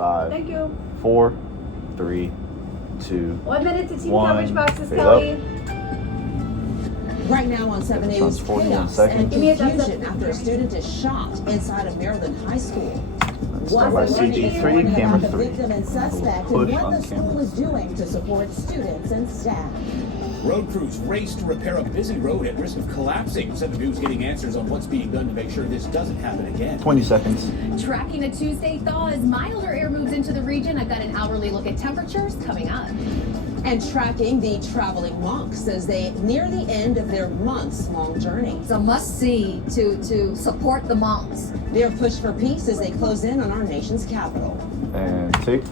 5, Thank you. 4, 3, 2, 1 minute to team 1. coverage boxes, Fade Kelly. up. Right now on 7 This one's News, 41 chaos seconds. and Give me a thumbs confusion up. after a student is shot inside of Maryland High School. Stand by CG3, Warning camera about the 3. victim and suspect Push and what on the school camera. is doing to support students and staff. Road crews race to repair a busy road at risk of collapsing. 7 News getting answers on what's being done to make sure this doesn't happen again. 20 seconds. Tracking a Tuesday thaw as milder air moves into the region. I've got an hourly look at temperatures coming up. And tracking the traveling monks as they near the end of their months-long journey. It's a must-see to support the monks. Their push for peace as they close in on our nation's capital. And take.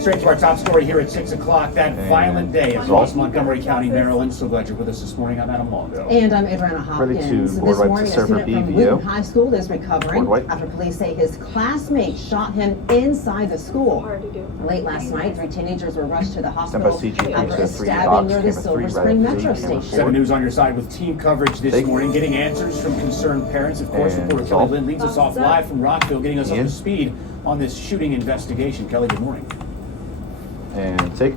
Straight to our top story here at 6 o'clock. That And violent day result. across Montgomery County, Maryland. So glad you're with us this morning. I'm Adam Longo. And I'm Adriana Ready Hopkins. to board This right to morning, a server student from BVU. Wheaton High School is recovering Board right. after police say his classmate shot him inside the school. Hard to do. Late last night, 3 teenagers were rushed to the Stand by hospital CG3 after to a 3 stabbing box, near the camera 3, Silver right Spring up 3, Metro camera Station. 7 News on your side with team coverage this Take. morning, getting answers from concerned parents. Of course, And reporter result. Kelly Lynn leads us off Thumbs up. live from Rockville, getting us up Ian. to speed on this shooting investigation. Kelly, good morning. And take.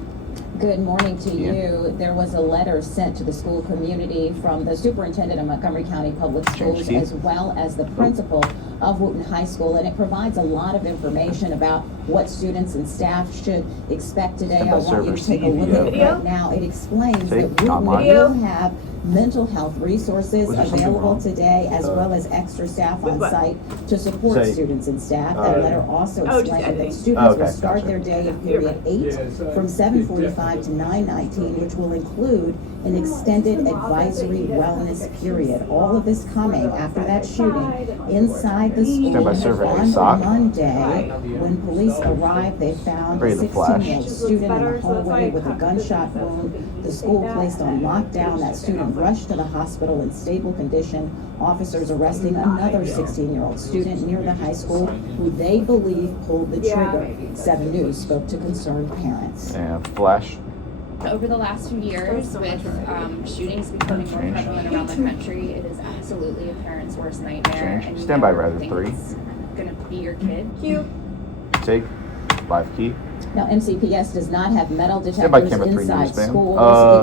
Good morning to Yeah. you. There was a letter sent to the school community from the superintendent of Montgomery County Public Schools key. as well as the principal of Wheaton High School, and it provides a lot of information about what students and staff should expect today. Stand by I want you to server take a look at it Video. right now. It explains Take. that Not Wheaton mine. will have mental health resources Was there something available wrong? today as well as extra staff on what? site to support Say- students and staff. That letter also Oh, just explained editing. that students Okay, will start gotcha. their day in period 8 from 7:45 to 9:19, which will include an extended advisory wellness period. All of this coming after that shooting inside the Stand by school server, on sock. Monday. When police arrived, they found a Ready to flash. 16-year-old student in the hallway with a gunshot wound. The school placed on lockdown. That student rushed to the hospital in stable condition. Officers arresting another 16-year-old student near the high school who they believe pulled the trigger. 7 News spoke to concerned parents. And flash. Over the last few years, with shootings becoming more Change. prevalent around the country, it is absolutely a parent's worst nightmare. Change. And you Stand by never rather think 3. it's gonna be your kid. Cue. Take. 5 key. Now, MCPS does not have metal Stand by detectors camera 3 inside newsman. schools.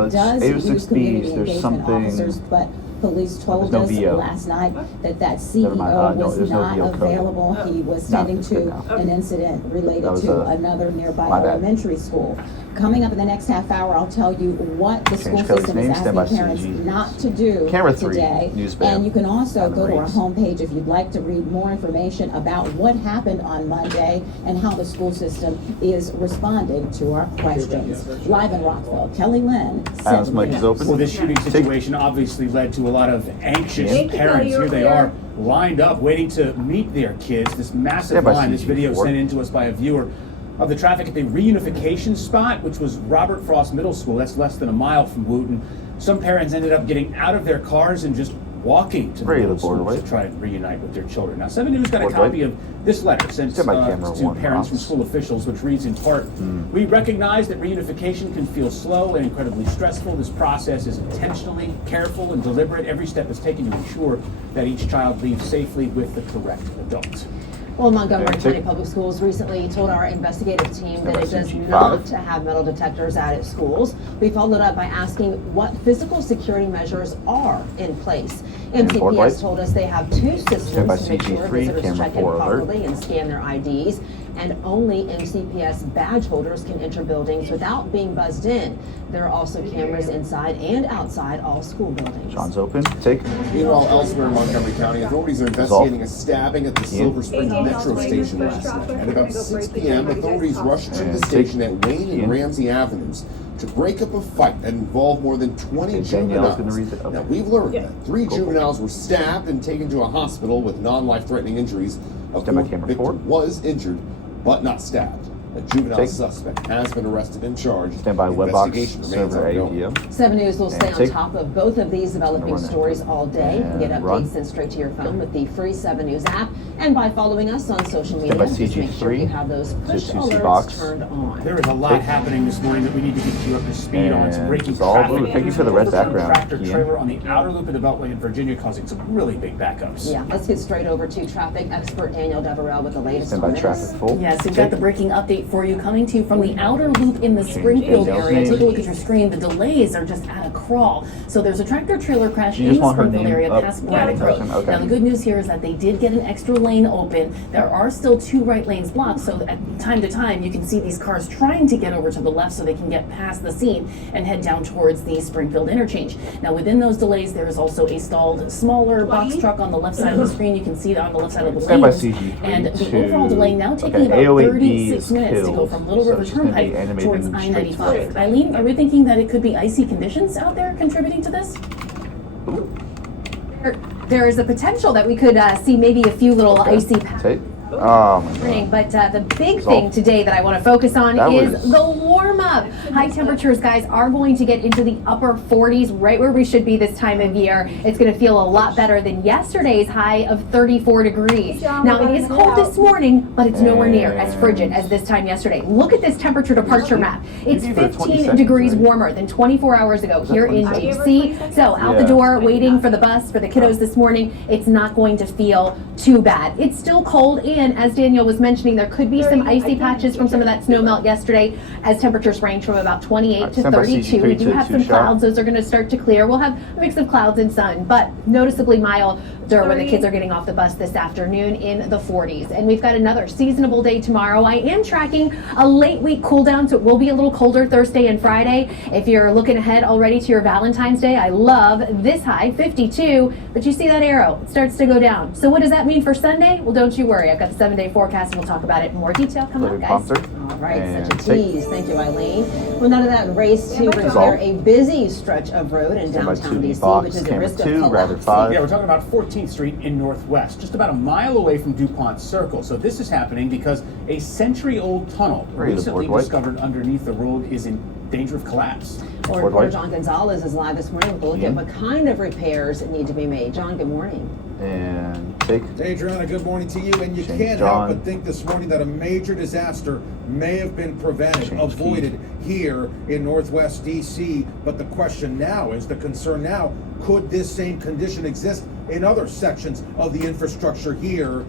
It's It does 806 use community Bs. There's engagement something. officers, but police told There's no us VO. last night that Never CEO mind. No, was there's no not VO code. available. He was No, tending it's good to now. an incident related That was, to another nearby my bad. elementary school. Coming up in the next half hour, I'll tell you what the school Change Kelly's system is name. Stand by asking parents CG. not to do Camera 3, today. news band. And you can also Adam go to our Reeves. homepage if you'd like to read more information about what happened on Monday and how the school system is responding to our questions. Live in Rockville, Kelly Lynn. Adam's 7 mic is News. open. Well, this shooting situation obviously led to a lot of anxious Thank you, parents. Kelly, Here you're they clear. are lined up waiting to meet their kids. This massive Stand by line, this video CG4. sent in to us by a viewer of the traffic at the reunification spot, which was Robert Frost Middle School. That's less than a mile from Wooten. Some parents ended up getting out of their cars and just walking to the Ready to middle board school away. to try and reunite with their children. Now, 7 News got a Board copy away. of this letter sent Stand by camera to 1, parents from Ross. school officials, which reads in part, we recognize that reunification can feel slow and incredibly stressful. This process is intentionally careful and deliberate. Every step is taken to ensure that each child leaves safely with the correct adult. Well, Montgomery Okay, County take- Public Schools recently told our investigative team that it does CG5. not to have metal detectors at its schools. We followed up by asking what physical security measures are in place. And board light. MCPS told us they have 2 systems by to make sure CG3, visitors camera check in 4 alert. properly and scan their IDs, and only MCPS badge holders can enter buildings without being buzzed in. There are also cameras inside and outside all school buildings. Sean's open. Take. Meanwhile, elsewhere in Montgomery County, authorities are investigating a stabbing at the Silver Spring Metro Station last night. At about 6 p.m., authorities rushed to the station at Wayne and Ramsey Avenues to break up a fight that involved more than 20 Okay, Danielle's juveniles. gonna read it. Okay. Now, we've learned Yeah. that 3 Cool. juveniles were stabbed and taken to a hospital with non-life-threatening injuries. A Stand by 4th camera victim 4. was injured, but not stabbed. A juvenile Take. suspect has been arrested and charged. Stand by Webbox Investigation remains server ongoing. APM. 7 News will stay And on take. top of both of these developing Run it. stories all day. You can get And updates run. sent straight to your phone with the free 7 News app and by following us on social media. by Just make sure CG3 you have those push to 2C alerts box. turned on. There is a lot happening this morning that we need to get you up to speed on. Some And breaking it's all traffic. blue. Thank you for the red Overturned background, tractor Ian. trailer on the outer loop of the Beltway in Virginia, causing some really big backups. Yeah, let's get straight over to traffic expert Daniel Deverell with the latest Stand on by this. traffic full. Yes, we've got the breaking update for you coming to you from the outer loop in the Springfield Daniel's area. name. Take a look at your screen. The delays are just at a crawl. So there's a tractor trailer crash You in just the want her Springfield name area up past in Braddock the Road. person? Okay. Now the good news here is that they did get an extra lane open. There are still 2 right lanes blocked, so at time to time you can see these cars trying to get over to the left so they can get past the scene and head down towards the Springfield interchange. Now within those delays there is also a stalled smaller box truck on the left side of the screen. You can see it on the left side of the Stand by lanes. CG3 And the to- overall delay now taking okay, about AO8B 36 is minutes to go killed, from Little so River it's just gonna be Turnpike animated towards and straight I-95. forward. Eileen, are we thinking that it could be icy conditions out there contributing to this? There is a potential that we could see maybe a few little Okay. icy patches. Take. Oh my Morning, god. but the big It's all- thing today that I want to focus on That is was- the warm up. High temperatures, guys, are going to get into the upper 40s, right where we should be this time of year. It's going to feel a lot better than yesterday's high of 34 degrees. Now, it is cold this morning, but it's nowhere near as frigid as this time yesterday. Look at this temperature departure map. It's These are 20 15 seconds, degrees right? warmer than 24 hours ago here in 20 Deep seconds? Sea. So out the Yeah. door, waiting for the bus for the kiddos this morning, it's not going to feel too bad. It's still cold, and as Daniel was mentioning, there could be some icy patches from some of that snow melt yesterday as temperatures range from about 28 to Stand by 32. CG3 We do to have 2 some shot. clouds. Those are going to start to clear. We'll have a mix of clouds and sun, but noticeably milder when the kids are getting off the bus this afternoon in the 40s. And we've got another seasonable day tomorrow. I am tracking a late week cool down, so it will be a little colder Thursday and Friday. If you're looking ahead already to your Valentine's Day, I love this high, 52, but you see that arrow, it starts to go down. So what does that mean for Sunday? Well, don't you worry. I've got the 7-day forecast and we'll talk about it in more detail coming up, Loaded guys. prompter. All right, And such a take. tease. Thank you, Eileen. Well, none of that race to repair a busy stretch of road in Stand by downtown 2B DC, box, which is at camera risk of 2, rather collapsing. 5. Yeah, we're talking about 14th Street in Northwest, just about a mile away from DuPont Circle. So this is happening because a century-old tunnel Ready to recently board wipe. discovered underneath the road is in danger of collapse. Our Board reporter wipe. John Gonzalez is live this morning with a look at what kind of repairs need to be made. John, good morning. And take. Adriana, good morning to you. And you Change can't help John. but think this morning that a major disaster may have been prevented, Change avoided here in Northwest DC. But the question now is, the concern now, could this same condition exist in other sections of the infrastructure here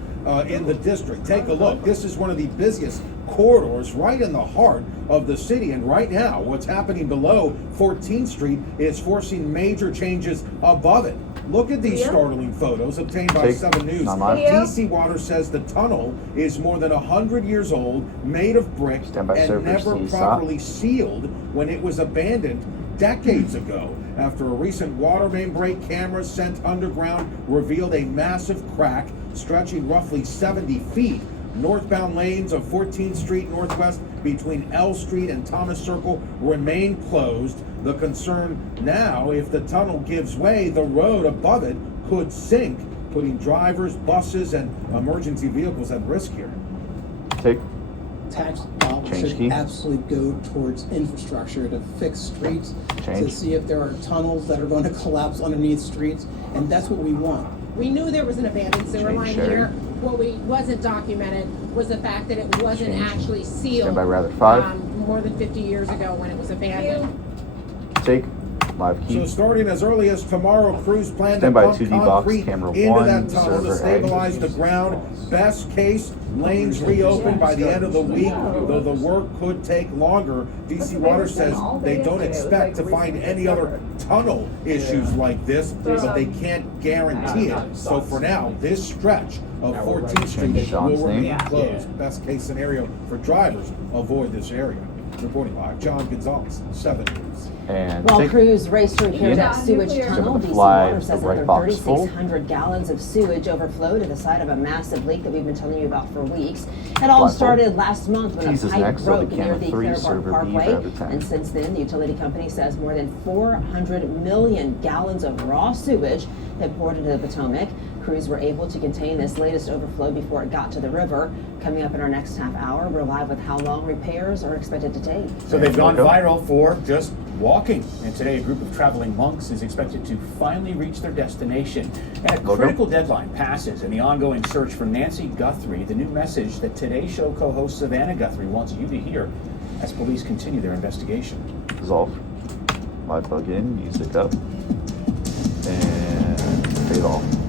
in the district? Take a look. This is one of the busiest corridors right in the heart of the city. And right now, what's happening below 14th Street is forcing major changes above it. Look at these startling photos obtained by Take 7 News. not live. DC Water says the tunnel is more than 100 years old, made of brick, Stand by and server, never C, stop. properly sealed when it was abandoned decades ago. After a recent water main break, cameras sent underground revealed a massive crack stretching roughly 70 feet. Northbound lanes of 14th Street Northwest between L Street and Thomas Circle remain closed. The concern now, if the tunnel gives way, the road above it could sink, putting drivers, buses, and emergency vehicles at risk here. Take. Tax dollars Change should key. absolutely go towards infrastructure to fix streets, to Change. see if there are tunnels that are going to collapse underneath streets, and that's what we want. We knew there was an abandoned sewer Change line Sherry. here. What wasn't documented was the fact that it wasn't Change. actually sealed. Stand by rather 5. More than 50 years ago when it was abandoned. Take. Live So key. starting as early as tomorrow, crews plan to Stand by pump 2D box, concrete camera into 1, that tunnel to server A. stabilize the ground. Best case, lanes reopened by the end of the week, though the work could take longer. DC Water says they don't expect to find any other tunnel issues like this, but they can't guarantee it. So for now, this stretch of 14th Street Change Sean's will remain name. closed. Best case scenario for drivers, avoid this area. Reporting live, John Gonzalez, 7 News. And While take. crews race to repair Ian. that sewage tunnel, Gonna DC fly Water the says that right their box full. 3,600 gallons of sewage overflowed at the site of a massive leak that we've been telling you about for weeks. It all Fly full. started last month when Tease a is pipe next, so broke the near camera the 3, Claire server Park B, Parkway. rather 10. And since then, the utility company says more than 400 million gallons of raw sewage had poured into the Potomac. Crews were able to contain this latest overflow before it got to the river. Coming up in our next half hour, we're live with how long repairs are expected to take. So they've gone viral for just walking. And today a group of traveling monks is expected to finally reach their destination. And a critical deadline passes in the ongoing search for Nancy Guthrie, the new message that Today Show co-host Savannah Guthrie wants you to hear as police continue their investigation. Dissolve. Live plug in, music up, and fade off.